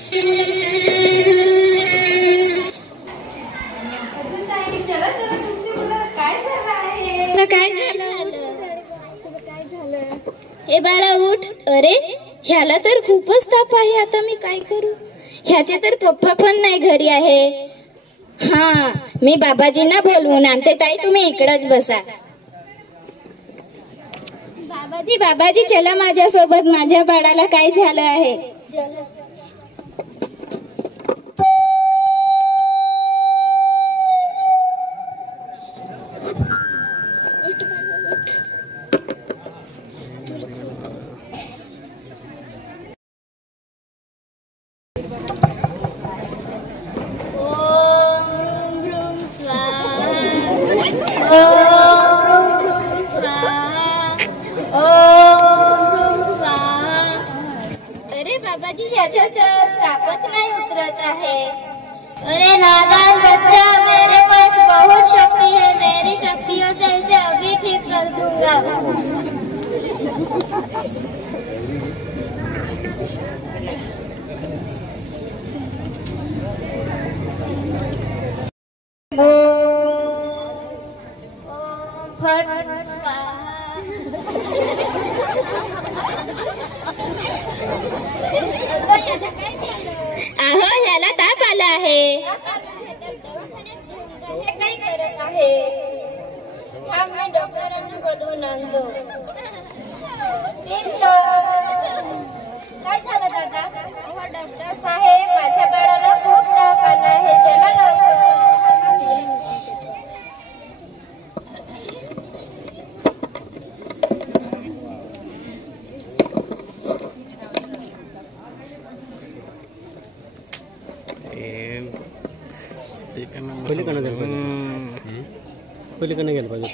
हे बाळा उठ. अरे ह्याला तर खूपच ताप आहे. आता मी काय करू? ह्याचे तर पप्पा पण नाही घरी आहे. हा, मी बाबाजींना बोलवून आणते. ताई तुम्ही इकडेच बसा. बाबाजी बाबाजी चला माझ्यासोबत. माझ्या बाळाला काय झालं आहे? अरे बाबाजी ह्याच्यात तापच नाही उतरत आहे. अरे नादान बच्चा, मेरे पास बहुत शक्ति है. मेरी शक्तियों से इसे अभी ठीक कर दूंगा. अहो ह्याला ताप आला आहे. काही करत आहे. मी डॉक्टरांना बोलवून आणतो. काय झालं दादा? डॉक्टर साहेब, माझ्या बाळाला खूप ताप आला आहे. चला लवकर. पहिले गेलं पाहिजे.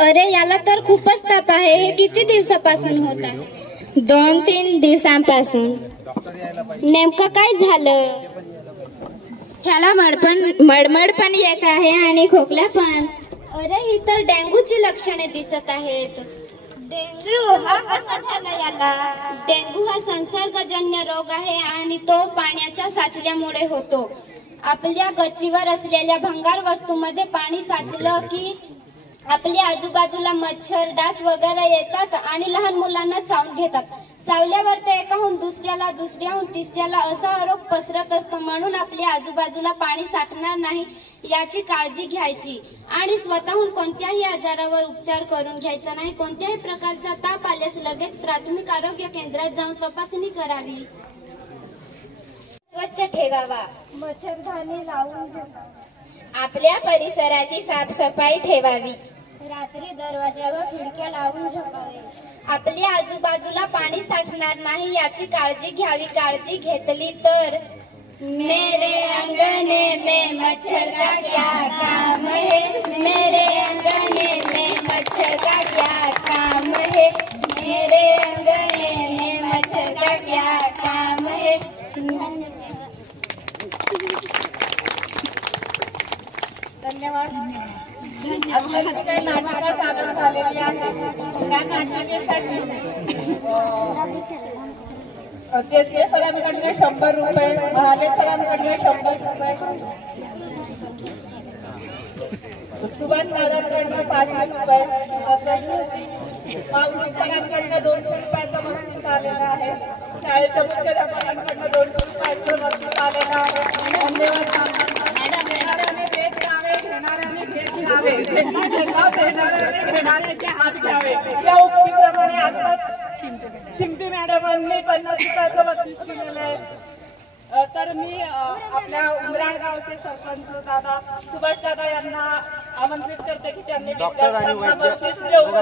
अरे याला तर खूपच ताप आहे. हे किती दिवसापासून होत आहे? 2-3 दिवसांपासून. नेमकं काय झालं? ह्याला मळमळ पण येत आहे आणि खोकला पण. अरे ही तर डेंग्यूची लक्षणे दिसत आहेत. डेंग्यू हा कसा झाला याला? डेंग्यू हा संसर्गजन्य रोग आहे आणि तो पाण्याच्या साचल्यामुळे होतो. आपल्या गच्चीवर असलेल्या भंगार वस्तूंमध्ये पाणी साचलं की आपल्या आजूबाजूला मच्छर, डास वगैरे येतात आणि लहान मुलांना चावून घेतात. चावल्यावर ते एकाहून दुसऱ्याला, दुसऱ्याहून तिसऱ्याला असा रोग पसरत असतो. म्हणून आपल्या आजूबाजूला पाणी साठणार नाही याची काळजी घ्यायची आणि स्वतःहून कोणत्याही आजारावर उपचार करून घ्यायचा नाही. कोणत्याही प्रकारचा ताप आल्यास लगेच प्राथमिक आरोग्य केंद्रात जाऊन तपासणी करावी. स्वच्छ ठेवावा. मच्छरदाणी लावून आपल्या परिसराची साफसफाई ठेवावी. रात्री दरवाजा व खिडक्या लावून झोपावे. आपल्या आजूबाजूला पाणी साठणार नाही याची काळजी घ्यावी. काळजी घेतली तर मेरे अंगने में मच्छर का क्या काम है? मेरे अंगने में मच्छर का क्या काम है? मेरे अंगने में मच्छर का क्या काम है? धन्यवाद. आता काही नाटकं सादर झालेली आहे. त्या नाटिकेसाठी केसले सरांकडनं 100 रुपये, महाले सरांकडनं 100 रुपये, सुभाष दादांकडनं 500 रुपये, तसंच माऊली सरांकडनं 200 रुपयाचं बक्षीस आलेलं आहे. शाळेच्या मुख्याध्यापकांकडनं 200 रुपयाचं बक्षीस आलेलं आहे. धन्यवाद. मॅडम येणाऱ्याने देत घ्यावे, घेणाऱ्याने घेत घ्यावे, देणाऱ्याने घेणाऱ्याच्या हात घ्यावे या उक्तीप्रमाणे आताच शिंपी मॅडमांनी 50 रुपयाचं बक्षीस दिलेलं आहे. तर मी आपल्या उमराळ गावचे सरपंच दादा सुभाष दादा यांना आमंत्रित करते की त्यांनी विद्यार्थ्यांना बक्षीस देऊन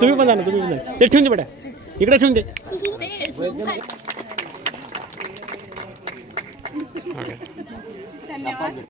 तुम्ही पण जाणार. तुम्ही पण ते ठेवून दे बेटा, इकडे ठेवून दे. धन्यवाद.